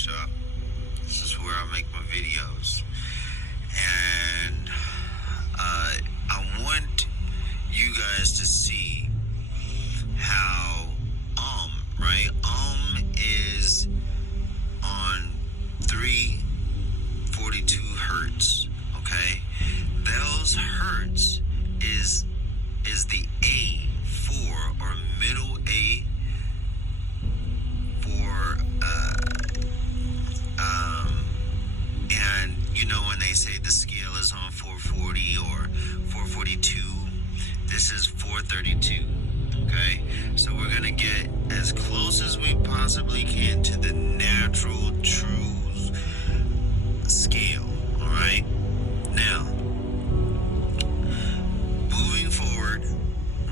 shop. This is where I make my videos. And I want you guys to see how right? Is on 342 hertz, okay? Those hertz is the A for, or middle A for, and you know when they say the scale is on 440 or 442, this is 432, okay? So we're gonna get as close as we possibly can to the natural, true scale, all right? Now, moving forward,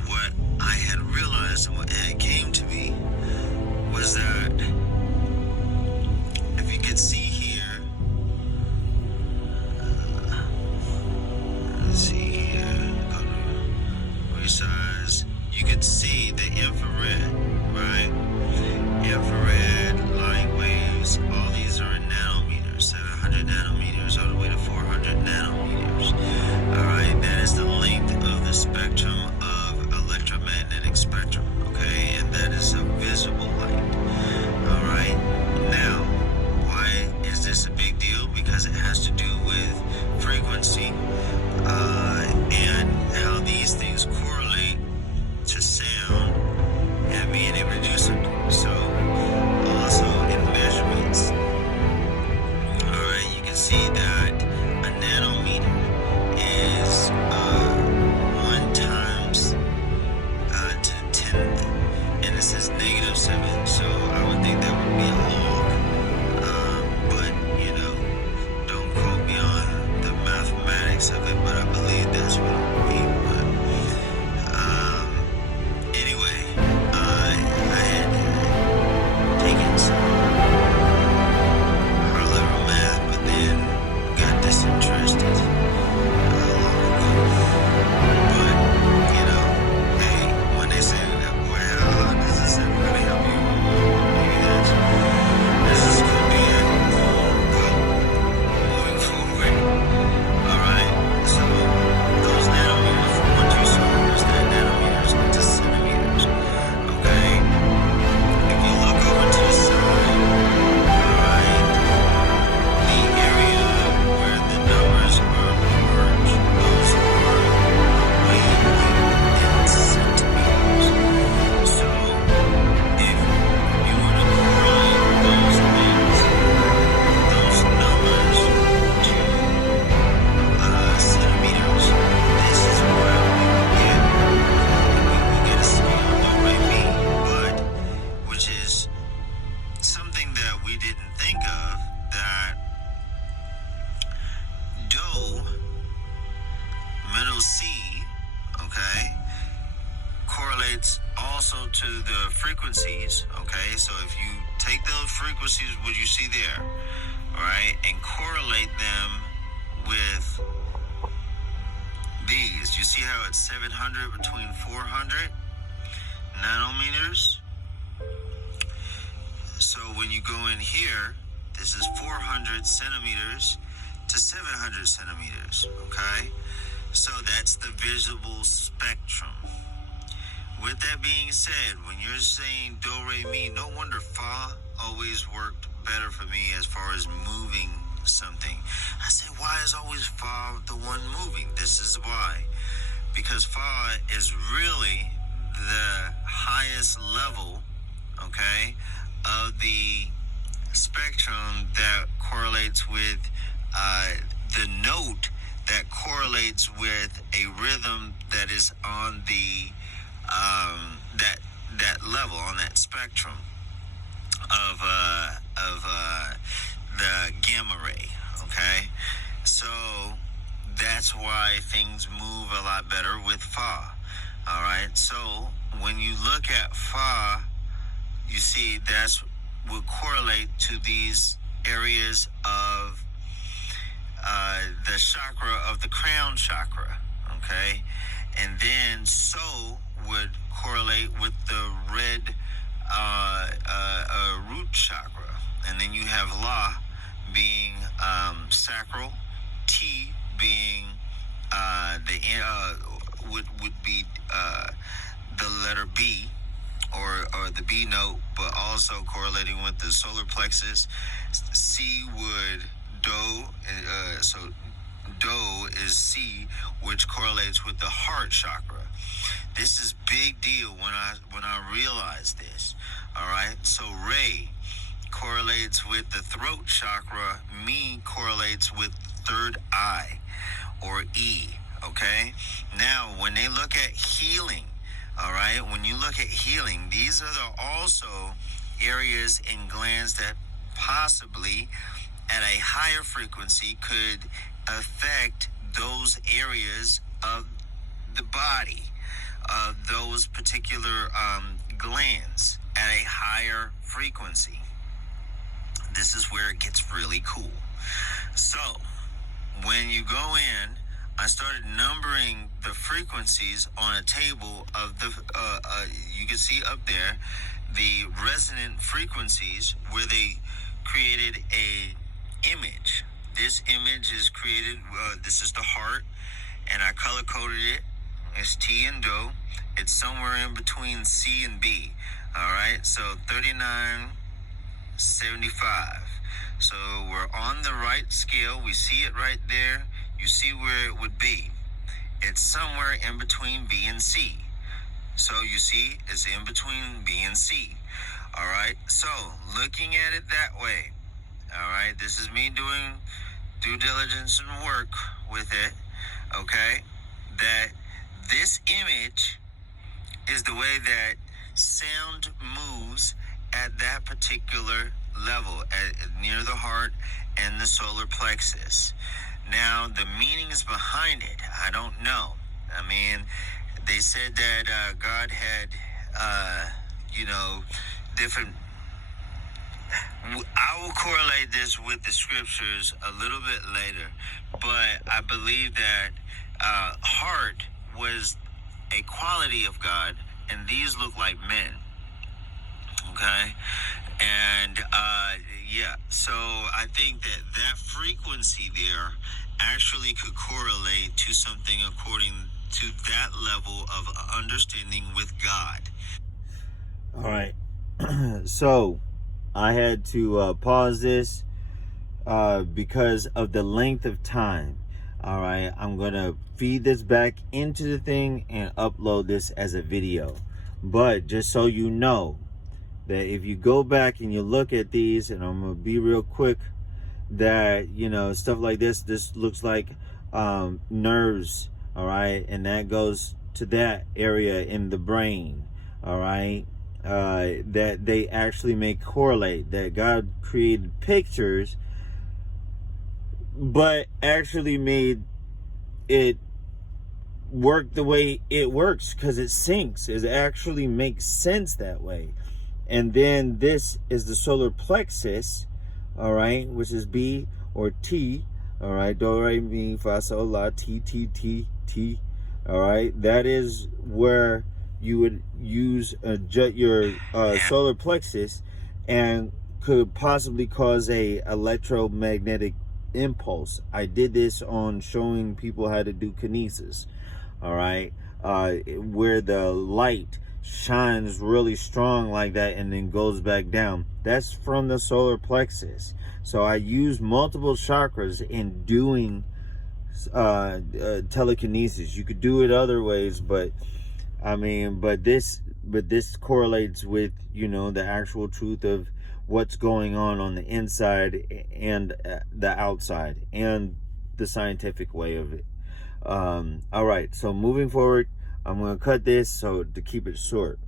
what I had realized and what it came to me was that if you could see here, let's see here, go to resize, you could see the infrared, right? Infrared, light waves, all these are in nanometers, 700 nanometers all the way to 400 nanometers. All right, that is the length of the spectrum of electromagnetic spectrum, okay? And that is a visible light. All right, now, why is this a big deal? Because it has to do with frequency and how these things correlate to sound and being able to do something. So, also in measurements, all right, you can see that a nanometer is 1 times to the 10th, and it says -7. So I would think that would be a log, but you know, don't quote me on the mathematics of it, but I believe that's what it would be. But anyway, I had taken some high-level math, but then got disinterested long ago. But, you know, hey, when they say that, boy, how does this ever really help you? Maybe this is could be it. But moving forward, all right, so those nanometers, from what you saw, was that nanometers into centimeters, okay? If you look over to the side, all right, the area where the numbers are large, those are weighed in centimeters. So if you were to correlate those things, those numbers to centimeters, this is where we get a scale, don't rate me, but which is something that we didn't think of, that do, middle C, okay, correlates also to the frequencies, okay? So if you take those frequencies, what you see there, all right, and correlate them with these, you see how it's 700 between 400 nanometers? So when you go in here, this is 400 centimeters to 700 centimeters, okay? So that's the visible spectrum. With that being said, when you're saying do, re, mi, no wonder fa always worked better for me as far as moving something. I say, why is always fa the one moving? This is why. Because fa is really the highest level, okay, of the spectrum that correlates with the note that correlates with a rhythm that is on the that level, on that spectrum of the gamma ray, okay? So that's why things move a lot better with fa. All right, so when you look at fa, you see that's will correlate to these areas of the chakra of the crown chakra, okay? And then so would correlate with the red root chakra. and then you have La being sacral, T being would be the letter B, or the B note, but also correlating with the solar plexus. C would Do, so Do is C, which correlates with the heart chakra. This is big deal when I realized this. All right, so Ray correlates with the throat chakra. Me correlates with third eye, or E. Okay, now when they look at healing, all right, when you look at healing, these are also areas and glands that possibly at a higher frequency could affect those areas of the body, of those particular glands at a higher frequency. This is where it gets really cool. So when you go in, I started numbering the frequencies on a table of the, you can see up there, the resonant frequencies where they created a image. This image is created, this is the heart, and I color coded it. It's T and Do. It's somewhere in between C and B. All right, so 3975. So we're on the right scale. We see it right there. You see where it would be. It's somewhere in between B and C. So you see, it's in between B and C. All right, so looking at it that way. All right, this is me doing due diligence and work with it. Okay, that this image is the way that sound moves at that particular level, near the heart and the solar plexus. Now, the meanings behind it, I don't know. I mean, they said that God had, different. I will correlate this with the scriptures a little bit later, but I believe that heart was a quality of God, and these look like men. Okay, and so I think that frequency there actually could correlate to something according to that level of understanding with God. All right, so I had to pause this because of the length of time. All right, I'm gonna feed this back into the thing and upload this as a video. But just so you know, that if you go back and you look at these, and I'm gonna be real quick, that stuff like this looks like nerves, all right, and that goes to that area in the brain, all right, that they actually may correlate, that God created pictures but actually made it work the way it works, because it syncs. It actually makes sense that way. And then this is the solar plexus, all right, which is B or T, all right, do, re, mi, fa, sol, la, T, T, T, T, all right. That is where you would use your solar plexus, and could possibly cause a electromagnetic impulse. I did this on showing people how to do kinesis, all right, where the light shines really strong like that and then goes back down. That's from the solar plexus. So I use multiple chakras in doing telekinesis. You could do it other ways, but I mean, but this correlates with the actual truth of what's going on the inside and the outside, and the scientific way of it. All right, so moving forward, I'm going to cut this so to keep it short.